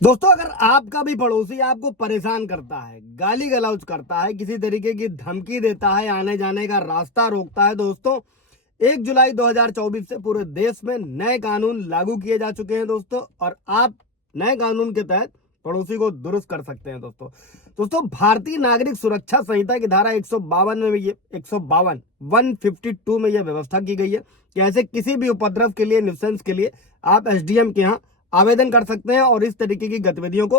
दोस्तों, अगर आपका भी पड़ोसी आपको परेशान करता है, गाली गलौज करता है, किसी तरीके की धमकी देता है, आने जाने का रास्ता रोकता है, दोस्तों 1 जुलाई 2024 से पूरे देश में नए कानून लागू किए जा चुके हैं दोस्तों। और आप नए कानून के तहत पड़ोसी को दुरुस्त कर सकते हैं दोस्तों भारतीय नागरिक सुरक्षा संहिता की धारा 152 में ये 152 में यह व्यवस्था की गई है कि ऐसे किसी भी उपद्रव के लिए, न्यूसेंस के लिए आप एसडीएम के यहाँ आवेदन कर सकते हैं और इस तरीके की गतिविधियों को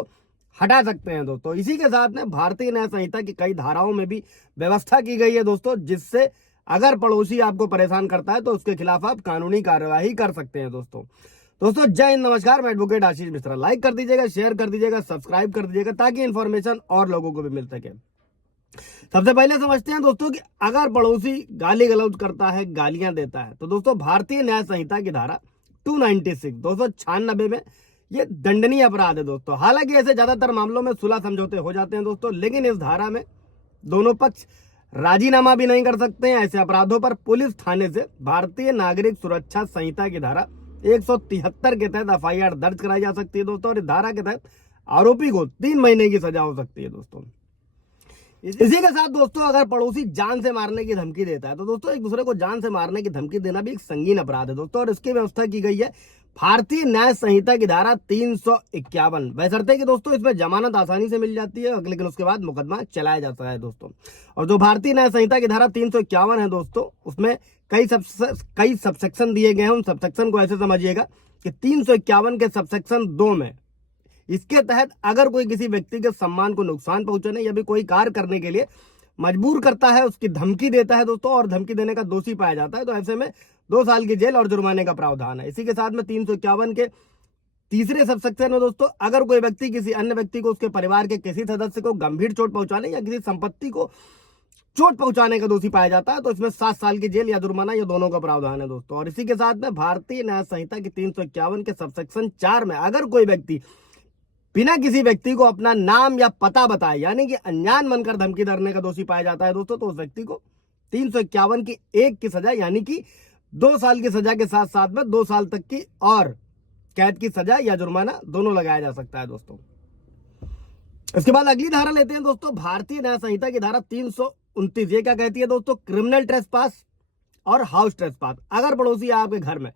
हटा सकते हैं दोस्तों। इसी के साथ में भारतीय न्याय संहिता की कई धाराओं में भी व्यवस्था की गई है दोस्तों, जिससे अगर पड़ोसी आपको परेशान करता है तो उसके खिलाफ आप कानूनी कार्यवाही कर सकते हैं दोस्तों जय हिंद, नमस्कार। मैं एडवोकेट आशीष मिश्रा। लाइक कर दीजिएगा, शेयर कर दीजिएगा, सब्सक्राइब कर दीजिएगा ताकि इंफॉर्मेशन और लोगों को भी मिल सके। सबसे पहले समझते हैं दोस्तों कि अगर पड़ोसी गाली गलौज करता है, गालियां देता है, तो दोस्तों भारतीय न्याय संहिता की धारा 296 में ये दंडनीय अपराध है दोस्तों। हालांकि ऐसे ज्यादातर मामलों में सुलह समझौते हो जाते हैं दोस्तों, लेकिन इस धारा में दोनों पक्ष राजीनामा भी नहीं कर सकते हैं। ऐसे अपराधों पर पुलिस थाने से भारतीय नागरिक सुरक्षा संहिता की धारा 173 के तहत एफआईआर दर्ज कराई जा सकती है दोस्तों। और इस धारा के तहत आरोपी को 3 महीने की सजा हो सकती है दोस्तों। इसी के साथ दोस्तों, अगर पड़ोसी जान से मारने की धमकी देता है तो दोस्तों एक दूसरे को जान से मारने की धमकी देना भी एक संगीन अपराध है दोस्तों। और इसकी व्यवस्था की गई है भारतीय न्याय संहिता की धारा 351, बशर्ते कि दोस्तों इसमें जमानत आसानी से मिल जाती है, लेकिन उसके बाद मुकदमा चलाया जाता है दोस्तों। और जो भारतीय न्याय संहिता की धारा 351 है दोस्तों, उसमें कई सबसेक्शन दिए गए हैं। उन सबसेक्शन को ऐसे समझिएगा कि 351 के सबसेक्शन 2 में इसके तहत अगर कोई किसी व्यक्ति के सम्मान को नुकसान पहुंचाने या भी कोई कार्य करने के लिए मजबूर करता है, उसकी धमकी देता है दोस्तों, और धमकी देने का दोषी पाया जाता है, तो ऐसे में 2 साल की जेल और जुर्माने का प्रावधान है। इसी के साथ में 351 के तीसरे सबसेक्शन में दोस्तों, अगर कोई व्यक्ति किसी अन्य व्यक्ति को, उसके परिवार के किसी सदस्य को गंभीर चोट पहुंचाने या किसी संपत्ति को चोट पहुंचाने का दोषी पाया जाता है, तो इसमें 7 साल की जेल या जुर्माना, ये दोनों का प्रावधान है दोस्तों। और इसी के साथ में भारतीय न्याय संहिता की 351 के सबसेक्शन 4 में अगर कोई व्यक्ति बिना किसी व्यक्ति को अपना नाम या पता बताए, यानी कि अनजान बनकर धमकी देने का दोषी पाया जाता है दोस्तों, तो उस व्यक्ति को 351 की 1 की सजा, यानी कि 2 साल की सजा के साथ साथ में 2 साल तक की और कैद की सजा या जुर्माना दोनों लगाया जा सकता है दोस्तों। इसके बाद अगली धारा लेते हैं दोस्तों, भारतीय न्याय संहिता की धारा 329। ये क्या कहती है दोस्तों? क्रिमिनल ट्रेसपास और हाउस ट्रेसपास। अगर पड़ोसी आपके घर में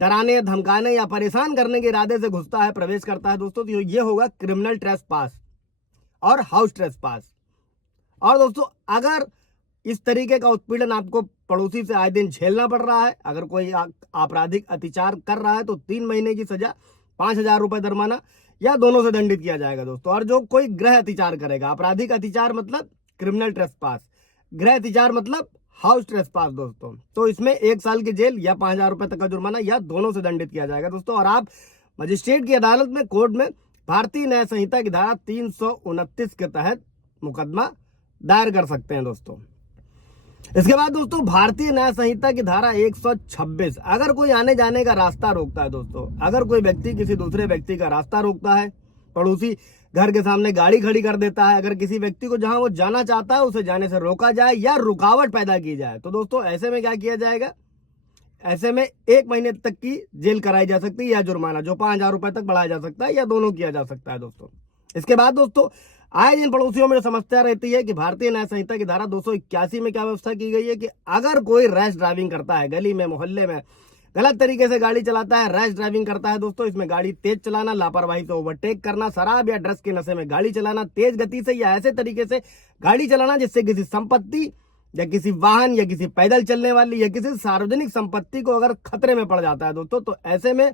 डराने, धमकाने या परेशान करने के इरादे से घुसता है, प्रवेश करता है दोस्तों, तो ये होगा क्रिमिनल ट्रेसपास और हाउस ट्रेसपास। और दोस्तों, अगर इस तरीके का उत्पीड़न आपको पड़ोसी से आए दिन झेलना पड़ रहा है, अगर कोई आपराधिक अत्याचार कर रहा है, तो 3 महीने की सजा, 5,000 रुपए जुर्माना या दोनों से दंडित किया जाएगा दोस्तों। और जो कोई गृह अत्याचार करेगा, आपराधिक अत्याचार मतलब क्रिमिनल ट्रेसपास, गृह अत्याचार मतलब हाउस ट्रेसपास दोस्तों, तो इसमें 1 साल की जेल या 5,000 रुपए तक का जुर्माना या दोनों से दंडित किया जाएगा दोस्तों। और आप मजिस्ट्रेट की अदालत में, कोर्ट में भारतीय न्याय संहिता की धारा 329 के तहत मुकदमा दायर कर सकते हैं दोस्तों। इसके बाद दोस्तों, भारतीय न्याय संहिता की धारा 126, अगर कोई आने जाने का रास्ता रोकता है दोस्तों, अगर कोई व्यक्ति किसी दूसरे व्यक्ति का रास्ता रोकता है, पड़ोसी घर के सामने गाड़ी खड़ी कर देता है, अगर किसी व्यक्ति को जहां वो जाना चाहता है उसे जाने से रोका जाए या रुकावट पैदा की जाए, तो दोस्तों ऐसे में क्या किया जाएगा? ऐसे में 1 महीने तक की जेल कराई जा सकती है या जुर्माना, जो 5,000 रुपए तक बढ़ाया जा सकता है या दोनों किया जा सकता है दोस्तों। इसके बाद दोस्तों, आए दिन पड़ोसियों में समस्या रहती है कि भारतीय न्याय संहिता की धारा 281 में क्या व्यवस्था की गई है कि अगर कोई रैश ड्राइविंग करता है, गली में, मोहल्ले में गलत तरीके से गाड़ी चलाता है, रैश ड्राइविंग करता है दोस्तों, इसमें गाड़ी तेज चलाना, लापरवाही से ओवरटेक करना, शराब या ड्रग्स के नशे में गाड़ी चलाना, तेज गति से या ऐसे तरीके से गाड़ी चलाना जिससे किसी संपत्ति या किसी वाहन या किसी पैदल चलने वाली या किसी सार्वजनिक संपत्ति को अगर खतरे में पड़ जाता है दोस्तों, तो ऐसे में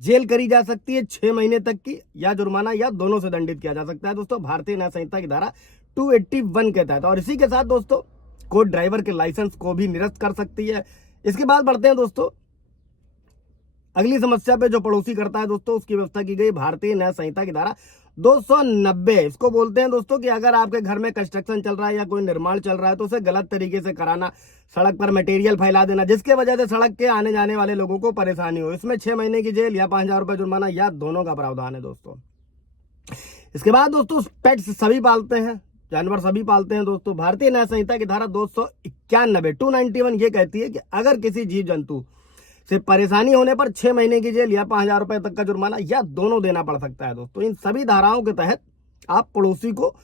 जेल करी जा सकती है 6 महीने तक की, या जुर्माना या दोनों से दंडित किया जा सकता है दोस्तों, भारतीय न्याय संहिता की धारा 281 के तहत। और इसी के साथ दोस्तों, कोर्ट ड्राइवर के लाइसेंस को भी निरस्त कर सकती है। इसके बाद बढ़ते हैं दोस्तों अगली समस्या पे, जो पड़ोसी करता है दोस्तों, उसकी व्यवस्था की गई भारतीय न्याय संहिता की धारा 290। इसको बोलते हैं दोस्तों कि अगर आपके घर में कंस्ट्रक्शन चल रहा है या कोई निर्माण चल रहा है, तो उसे गलत तरीके से कराना, सड़क पर मटेरियल फैला देना, जिसके वजह से सड़क के आने जाने वाले लोगों को परेशानी हो, इसमें 6 महीने की जेल या 5,000 रुपए जुर्माना या दोनों का प्रावधान है दोस्तों। इसके बाद दोस्तों, पेट्स सभी पालते हैं, जानवर सभी पालते हैं दोस्तों। भारतीय न्याय संहिता की धारा 291 ये कहती है कि अगर किसी जीव जंतु से परेशानी होने पर 6 महीने की जेल या 5,000 रुपए तक का जुर्माना या दोनों देना पड़ सकता है दोस्तों। इन सभी धाराओं के तहत आप पड़ोसी को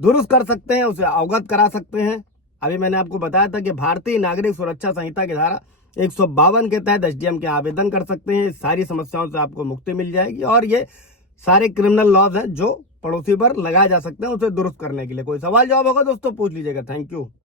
दुरुस्त कर सकते हैं, उसे अवगत करा सकते हैं। अभी मैंने आपको बताया था कि भारतीय नागरिक सुरक्षा संहिता की धारा 152 के तहत एसडीएम के आवेदन कर सकते हैं। सारी समस्याओं से आपको मुक्ति मिल जाएगी और ये सारे क्रिमिनल लॉज हैं जो पड़ोसी पर लगाए जा सकते हैं उसे दुरुस्त करने के लिए। कोई सवाल जवाब होगा दोस्तों पूछ लीजिएगा। Thank you.